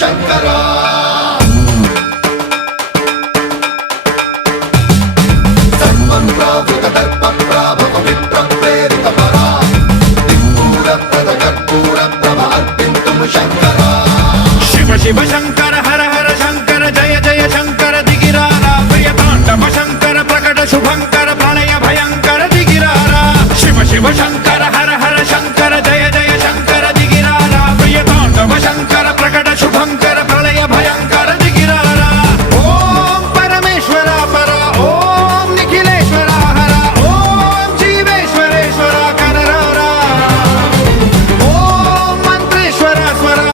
శంకరా సర్వం ప్రావృత దర్ప ప్రాభవ విప్ర ప్రేరిత పరా దిక్పూర ప్రద కర్పూర ప్రభ అర్పింతుము శంకరా శివ శివ శంకర